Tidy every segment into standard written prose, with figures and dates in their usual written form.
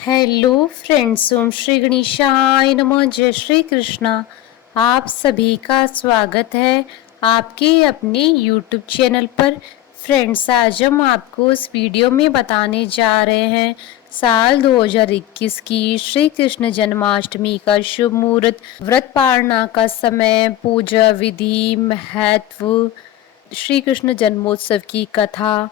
Hello friends, ओम श्री गणेशाय नमः। जय श्री कृष्णा। आप सभी का स्वागत है आपके अपने यूट्यूब चैनल पर। फ्रेंड्स, आज हम आपको इस वीडियो में बताने जा रहे हैं साल 2021 की श्री कृष्ण जन्माष्टमी का शुभ मुहूर्त, व्रत पालना का समय, पूजा विधि, महत्व, श्री कृष्ण जन्मोत्सव की कथा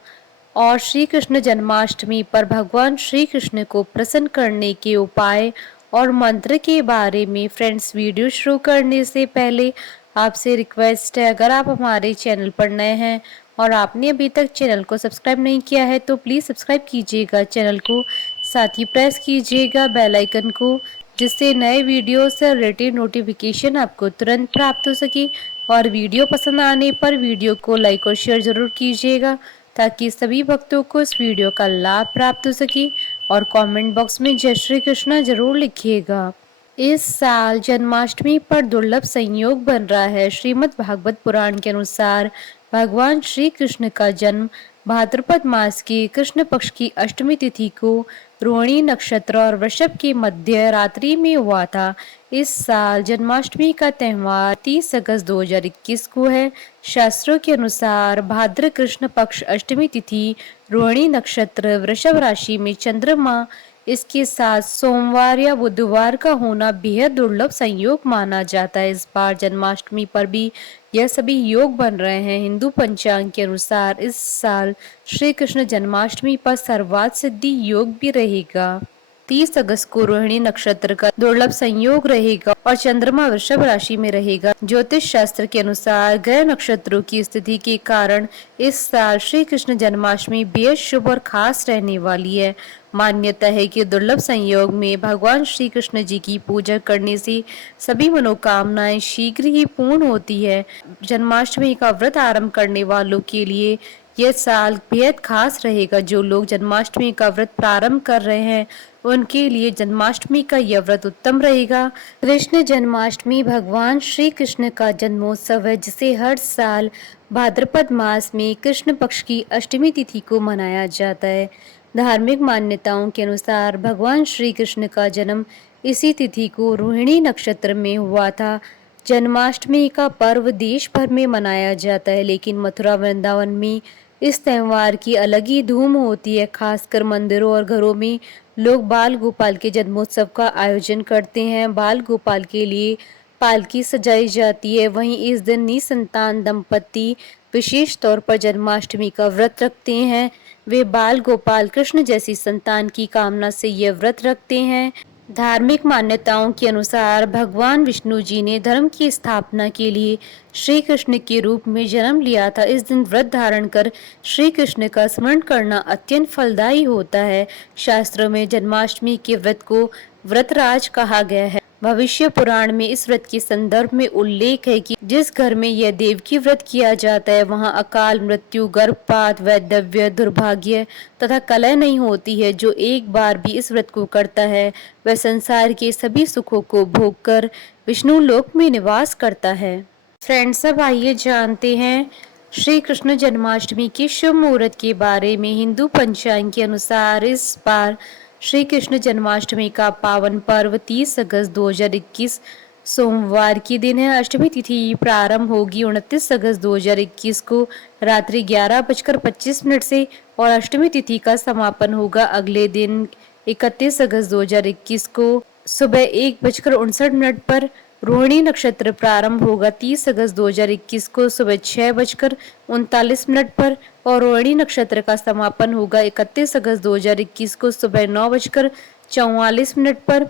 और श्री कृष्ण जन्माष्टमी पर भगवान श्री कृष्ण को प्रसन्न करने के उपाय और मंत्र के बारे में। फ्रेंड्स, वीडियो शुरू करने से पहले आपसे रिक्वेस्ट है, अगर आप हमारे चैनल पर नए हैं और आपने अभी तक चैनल को सब्सक्राइब नहीं किया है तो प्लीज़ सब्सक्राइब कीजिएगा चैनल को, साथ ही प्रेस कीजिएगा बेल आइकन को, जिससे नए वीडियो से रिलेटेड नोटिफिकेशन आपको तुरंत प्राप्त हो सके। और वीडियो पसंद आने पर वीडियो को लाइक और शेयर जरूर कीजिएगा ताकि सभी भक्तों को इस वीडियो का लाभ प्राप्त हो सके। और कमेंट बॉक्स में जय श्री कृष्णा जरूर लिखिएगा। इस साल जन्माष्टमी पर दुर्लभ संयोग बन रहा है। श्रीमद् भागवत पुराण के अनुसार भगवान श्री कृष्ण का जन्म भाद्रपद मास के कृष्ण पक्ष की अष्टमी तिथि को रोहिणी नक्षत्र और वृषभ की मध्य रात्रि में हुआ था। इस साल जन्माष्टमी का त्योहार 30 अगस्त 2021 को है। शास्त्रों के अनुसार भाद्र कृष्ण पक्ष अष्टमी तिथि, रोहिणी नक्षत्र, वृषभ राशि में चंद्रमा, इसके साथ सोमवार या बुधवार का होना बेहद दुर्लभ संयोग माना जाता है। इस बार जन्माष्टमी पर भी यह सभी योग बन रहे हैं। हिंदू पंचांग के अनुसार इस साल श्री कृष्ण जन्माष्टमी पर सर्वार्थ सिद्धि योग भी रहेगा। 30 अगस्त को रोहिणी नक्षत्र का दुर्लभ संयोग रहेगा और चंद्रमा वृषभ राशि में रहेगा। ज्योतिष शास्त्र के अनुसार ग्रह नक्षत्रों की स्थिति के कारण इस साल श्री कृष्ण जन्माष्टमी बेहद शुभ और खास रहने वाली है। मान्यता है कि दुर्लभ संयोग में भगवान श्री कृष्ण जी की पूजा करने से सभी मनोकामनाएं शीघ्र ही पूर्ण होती है। जन्माष्टमी का व्रत आरंभ करने वालों के लिए यह साल बेहद खास रहेगा। जो लोग जन्माष्टमी का व्रत प्रारंभ कर रहे हैं उनके लिए जन्माष्टमी का यह व्रत उत्तम रहेगा। कृष्ण जन्माष्टमी भगवान श्री कृष्ण का जन्मोत्सव है, जिसे हर साल भाद्रपद मास में कृष्ण पक्ष की अष्टमी तिथि को मनाया जाता है। धार्मिक मान्यताओं के अनुसार भगवान श्री कृष्ण का जन्म इसी तिथि को रोहिणी नक्षत्र में हुआ था। जन्माष्टमी का पर्व देश भर में मनाया जाता है, लेकिन मथुरा वृंदावन में इस त्योहार की अलग ही धूम होती है। खासकर मंदिरों और घरों में लोग बाल गोपाल के जन्मोत्सव का आयोजन करते हैं। बाल गोपाल के लिए पालकी सजाई जाती है। वहीं इस दिन निसंतान दंपति विशेष तौर पर जन्माष्टमी का व्रत रखते हैं। वे बाल गोपाल कृष्ण जैसी संतान की कामना से यह व्रत रखते हैं। धार्मिक मान्यताओं के अनुसार भगवान विष्णु जी ने धर्म की स्थापना के लिए श्री कृष्ण के रूप में जन्म लिया था। इस दिन व्रत धारण कर श्री कृष्ण का स्मरण करना अत्यंत फलदायी होता है। शास्त्रों में जन्माष्टमी के व्रत को व्रतराज कहा गया है। भविष्य पुराण में इस व्रत के संदर्भ में उल्लेख है कि जिस घर में यह देवकी व्रत किया जाता है वहां अकाल मृत्यु, गर्भपात, वैधव्य, दुर्भाग्य तथा कलह नहीं होती है। जो एक बार भी इस व्रत को करता है वह संसार के सभी सुखों को भोग कर विष्णु लोक में निवास करता है। फ्रेंड्स, अब आइए जानते हैं श्री कृष्ण जन्माष्टमी के शुभ मुहूर्त के बारे में। हिंदू पंचांग के अनुसार इस बार श्री कृष्ण जन्माष्टमी का पावन पर्व 30 अगस्त 2021 सोमवार के दिन है। अष्टमी तिथि प्रारंभ होगी 29 अगस्त 2021 को रात्रि 11:25 से और अष्टमी तिथि का समापन होगा अगले दिन 31 अगस्त 2021 को सुबह 1:59 पर। रोहिणी नक्षत्र प्रारंभ होगा 30 अगस्त 2021 को सुबह 6:39 पर और रोहिणी नक्षत्र का समापन होगा 31 अगस्त 2021 को सुबह 9:44 पर।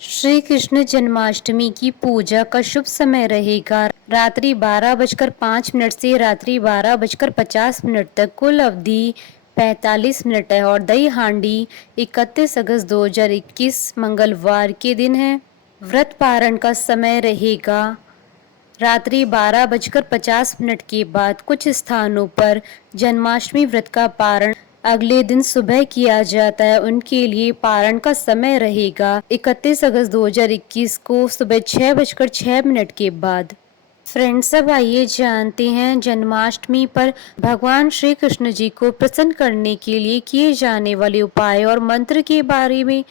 श्री कृष्ण जन्माष्टमी की पूजा का शुभ समय रहेगा रात्रि 12:05 से रात्रि 12:50 तक। कुल अवधि 45 मिनट है और दही हांडी 31 अगस्त 2021 मंगलवार के दिन है। व्रत पारण का समय रहेगा रात्रि 12:50 के बाद। कुछ स्थानों पर जन्माष्टमी व्रत का पारण अगले दिन सुबह किया जाता है। उनके लिए पारण का समय रहेगा 31 अगस्त 2021 को सुबह 6:06 के बाद। फ्रेंड्स, अब आइए जानते हैं जन्माष्टमी पर भगवान श्री कृष्ण जी को प्रसन्न करने के लिए किए जाने वाले उपाय और मंत्र के बारे में।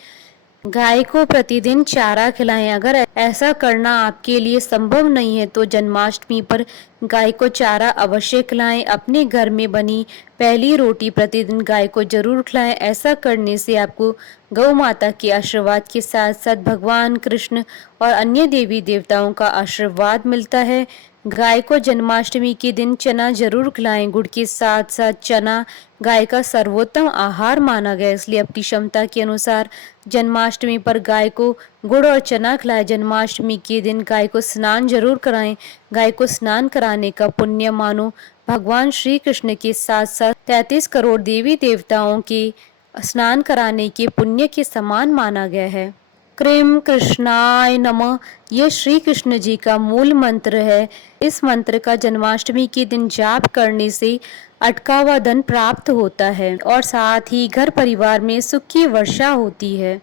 गाय को प्रतिदिन चारा खिलाएं। अगर ऐसा करना आपके लिए संभव नहीं है तो जन्माष्टमी पर गाय को चारा अवश्य खिलाएं। अपने घर में बनी पहली रोटी प्रतिदिन गाय को जरूर खिलाएं। ऐसा करने से आपको गौ माता के आशीर्वाद के साथ साथ भगवान कृष्ण और अन्य देवी देवताओं का आशीर्वाद मिलता है। गाय को जन्माष्टमी के दिन चना जरूर खिलाएं। गुड़ के साथ साथ चना गाय का सर्वोत्तम आहार माना गया, इसलिए अपनी क्षमता के अनुसार जन्माष्टमी पर गाय को गुड़ और चना खिलाएं। जन्माष्टमी के दिन गाय को स्नान जरूर कराएं। गाय को स्नान कराने का पुण्य मानो भगवान श्री कृष्ण के साथ साथ 33 करोड़ देवी देवताओं के स्नान कराने के पुण्य के समान माना गया है। क्रीम कृष्णाय नमः ये श्री कृष्ण जी का मूल मंत्र है। इस मंत्र का जन्माष्टमी के दिन जाप करने से अटका हुआ धन प्राप्त होता है और साथ ही घर परिवार में सुख की वर्षा होती है।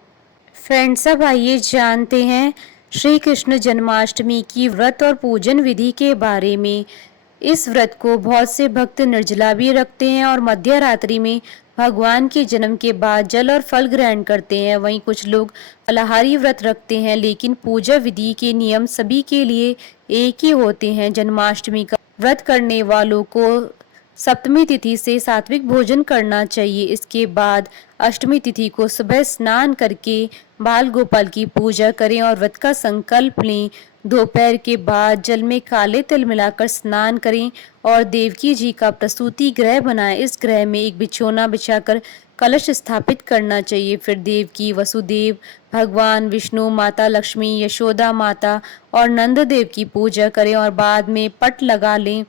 फ्रेंड्स, अब आइए जानते हैं श्री कृष्ण जन्माष्टमी की व्रत और पूजन विधि के बारे में। इस व्रत को बहुत से भक्त निर्जला भी रखते हैं और मध्य रात्रि में भगवान के जन्म के बाद जल और फल ग्रहण करते हैं। वहीं कुछ लोग फलाहारी व्रत रखते हैं, लेकिन पूजा विधि के नियम सभी के लिए एक ही होते हैं। जन्माष्टमी का व्रत करने वालों को सप्तमी तिथि से सात्विक भोजन करना चाहिए। इसके बाद अष्टमी तिथि को सुबह स्नान करके बाल गोपाल की पूजा करें और व्रत का संकल्प लें। दोपहर के बाद जल में काले तिल मिलाकर स्नान करें और देवकी जी का प्रसूति ग्रह बनाएं। इस ग्रह में एक बिछौना बिछाकर कलश स्थापित करना चाहिए। फिर देवकी, वसुदेव, भगवान विष्णु, माता लक्ष्मी, यशोदा माता और नंद देव की पूजा करें और बाद में पट लगा लें।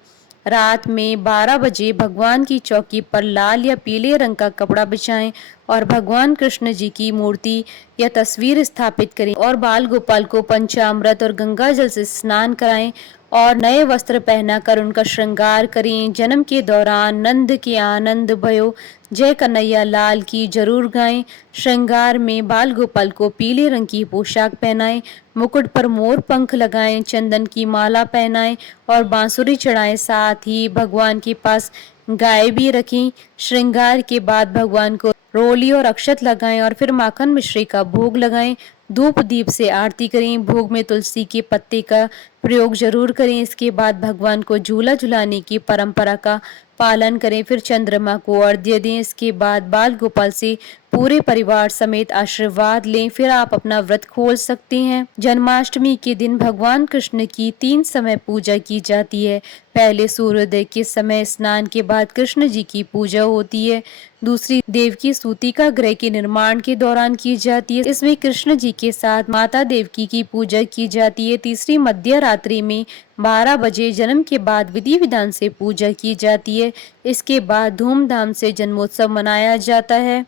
रात में 12 बजे भगवान की चौकी पर लाल या पीले रंग का कपड़ा बिछाएं और भगवान कृष्ण जी की मूर्ति या तस्वीर स्थापित करें और बाल गोपाल को पंचामृत और गंगा जल से स्नान कराएं और नए वस्त्र पहनाकर उनका श्रृंगार करें। जन्म के दौरान नंद के आनंद भयो जय कन्हैया लाल की जरूर गाएं। श्रृंगार में बाल गोपाल को पीले रंग की पोशाक पहनाएं, मुकुट पर मोर पंख लगाएं, चंदन की माला पहनाएं और बांसुरी चढ़ाएं। साथ ही भगवान के पास गाय भी रखें। श्रृंगार के बाद भगवान को रोली और अक्षत लगाएं और फिर माखन मिश्री का भोग लगाएं। धूप दीप से आरती करें। भोग में तुलसी के पत्ते का प्रयोग जरूर करें। इसके बाद भगवान को झूला झुलाने की परंपरा का पालन करें। फिर चंद्रमा को अर्घ्य दें। इसके बाद बाल गोपाल से पूरे परिवार समेत आशीर्वाद लें। फिर आप अपना व्रत खोल सकते हैं। जन्माष्टमी के दिन भगवान कृष्ण की 3 समय पूजा की जाती है। पहले सूर्योदय के समय स्नान के बाद कृष्ण जी की पूजा होती है। दूसरी देवकी सूतिका ग्रह के निर्माण के दौरान की जाती है। इसमें कृष्ण जी के साथ माता देवकी की पूजा की जाती है। तीसरी मध्य रात्रि में 12 बजे जन्म के बाद विधि विधान से पूजा की जाती है। इसके बाद धूमधाम से जन्मोत्सव मनाया जाता है।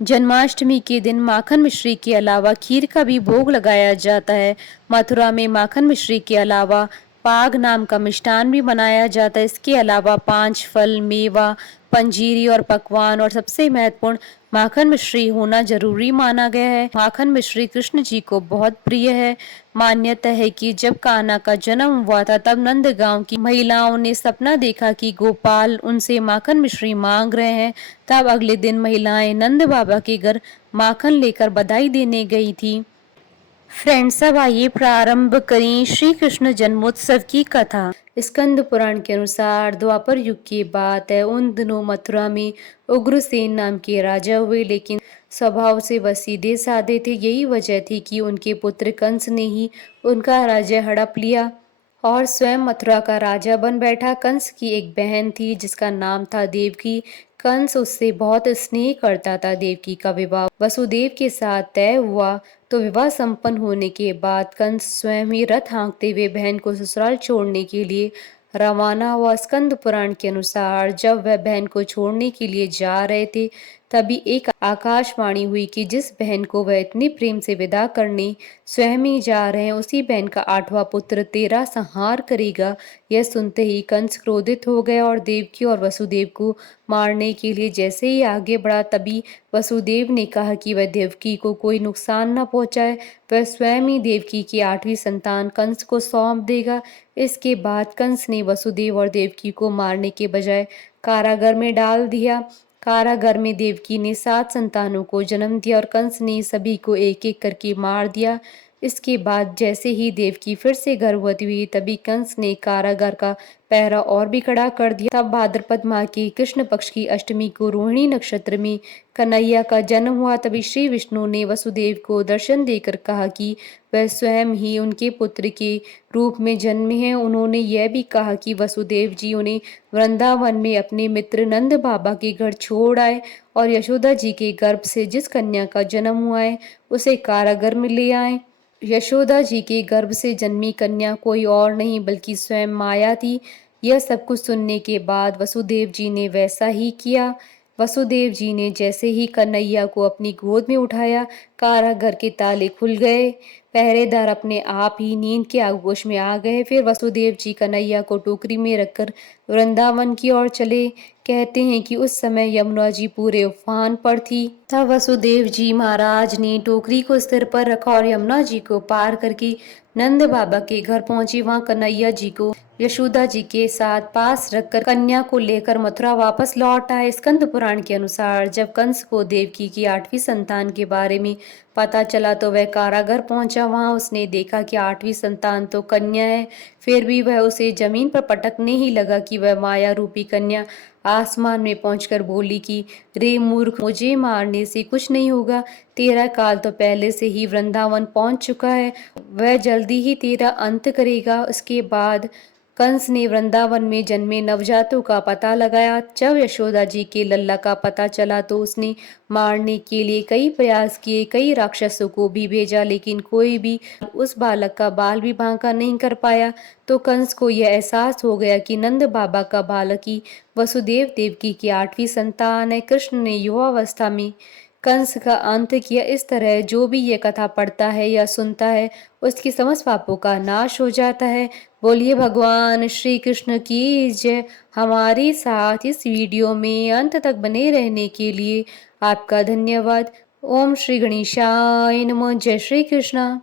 जन्माष्टमी के दिन माखन मिश्री के अलावा खीर का भी भोग लगाया जाता है। मथुरा में माखन मिश्री के अलावा पाग नाम का मिष्ठान भी बनाया जाता है। इसके अलावा 5 फल, मेवा, पंजीरी और पकवान और सबसे महत्वपूर्ण माखन मिश्री होना जरूरी माना गया है। माखन मिश्री कृष्ण जी को बहुत प्रिय है। मान्यता है कि जब कान्हा का जन्म हुआ था तब नंदगांव की महिलाओं ने सपना देखा कि गोपाल उनसे माखन मिश्री मांग रहे हैं। तब अगले दिन महिलाएं नंद बाबा के घर माखन लेकर बधाई देने गई थी। फ्रेंड्स, अब आइए प्रारंभ करें श्री कृष्ण जन्मोत्सव की कथा। स्कंद पुराण के अनुसार द्वापर युग की बात है। उन दिनों मथुरा में उग्रसेन नाम के राजा हुए, लेकिन स्वभाव से वह सीधे साधे थे। यही वजह थी कि उनके पुत्र कंस ने ही उनका राज्य हड़प लिया और स्वयं मथुरा का राजा बन बैठा। कंस की एक बहन थी जिसका नाम था देवकी। कंस उससे बहुत स्नेह करता था। देवकी का विवाह वसुदेव के साथ तय हुआ तो विवाह संपन्न होने के बाद कंस स्वयं ही रथ हाँकते हुए बहन को ससुराल छोड़ने के लिए रवाना हुआ। स्कंद पुराण के अनुसार जब वह बहन को छोड़ने के लिए जा रहे थे तभी एक आकाशवाणी हुई कि जिस बहन को वह इतने प्रेम से विदा करने स्वयं ही जा रहे हैं, उसी बहन का 8वां पुत्र तेरा संहार करेगा। यह सुनते ही कंस क्रोधित हो गया और देवकी और वसुदेव को मारने के लिए जैसे ही आगे बढ़ा, तभी वसुदेव ने कहा कि वह देवकी को कोई नुकसान न पहुंचाए, वह स्वयं ही देवकी की 8वीं संतान कंस को सौंप देगा। इसके बाद कंस ने वसुदेव और देवकी को मारने के बजाय कारागार में डाल दिया। कारागार में देवकी ने 7 संतानों को जन्म दिया और कंस ने सभी को एक एक करके मार दिया। इसके बाद जैसे ही देवकी फिर से गर्भवती हुई, तभी कंस ने कारागार का पहरा और भी कड़ा कर दिया। तब भाद्रपद माह की कृष्ण पक्ष की अष्टमी को रोहिणी नक्षत्र में कन्हैया का जन्म हुआ। तभी श्री विष्णु ने वसुदेव को दर्शन देकर कहा कि वह स्वयं ही उनके पुत्र के रूप में जन्मे हैं। उन्होंने यह भी कहा कि वसुदेव जी उन्हें वृंदावन में अपने मित्र नंद बाबा के घर छोड़ आए और यशोदा जी के गर्भ से जिस कन्या का जन्म हुआ है उसे कारागार में ले आए। यशोदा जी के गर्भ से जन्मी कन्या कोई और नहीं बल्कि स्वयं माया थी। यह सब कुछ सुनने के बाद वसुदेव जी ने वैसा ही किया। वसुदेव जी ने जैसे ही कन्हैया को अपनी गोद में उठाया, कारागार के ताले खुल गए। पहरेदार अपने आप ही नींद के आगोश में आ गए। फिर वसुदेव जी कन्हैया को टोकरी में रखकर वृंदावन की ओर चले। कहते हैं कि उस समय यमुना जी पूरे उफान पर थी। तब वसुदेव जी महाराज ने टोकरी को सिर पर रखा और यमुना जी को पार करके नंद बाबा के घर पहुंचे। वहां कन्हैया जी को यशोदा जी के साथ पास रखकर कन्या को लेकर मथुरा वापस लौट आए। स्कंद पुराण के अनुसार जब कंस को देवकी की 8वीं संतान के बारे में पता चला तो वह कारागार पहुंचा। वहां उसने देखा कि 8वीं संतान तो कन्या है, फिर भी वह उसे जमीन पर पटकने ही लगा कि वह माया रूपी कन्या आसमान में पहुंचकर बोली कि रे मूर्ख, मुझे मारने से कुछ नहीं होगा। तेरा काल तो पहले से ही वृंदावन पहुंच चुका है, वह जल्दी ही तेरा अंत करेगा। उसके बाद कंस ने वृंदावन में जन्मे नवजातों का पता लगाया। जब यशोदा जी के लल्ला का पता चला तो उसने मारने के लिए कई प्रयास किए, कई राक्षसों को भी भेजा, लेकिन कोई भी उस बालक का बाल भी बांका नहीं कर पाया। तो कंस को यह एहसास हो गया कि नंद बाबा का बालक ही वसुदेव देवकी की 8वीं संतान है। कृष्ण ने युवावस्था में कंस का अंत किया। इस तरह जो भी ये कथा पढ़ता है या सुनता है उसकी समस्त पापों का नाश हो जाता है। बोलिए भगवान श्री कृष्ण की जय। हमारे साथ इस वीडियो में अंत तक बने रहने के लिए आपका धन्यवाद। ओम श्री गणेशाय नमः। जय श्री कृष्णा।